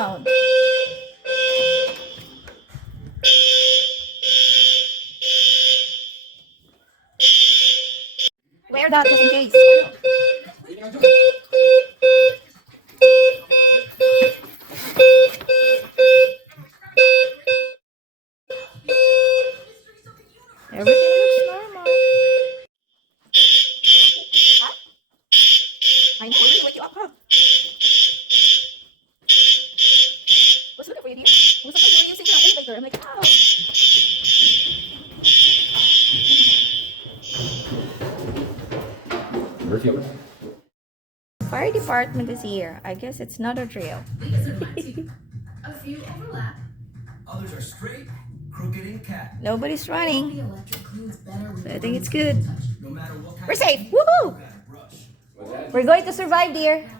sound. Wear that just in case. Everything looks normal. Huh? I know, we're gonna wake you up, huh? What's looking for you, dear? Who's looking for you using the elevator? I'm like, oh. Fire department is here. I guess it's not a drill. A few overlap. Others are straight, crooked, and cat. Nobody's running. The electric cleans better So I think it's good. no matter what kind We're safe. Woohoo! We're going to survive, dear.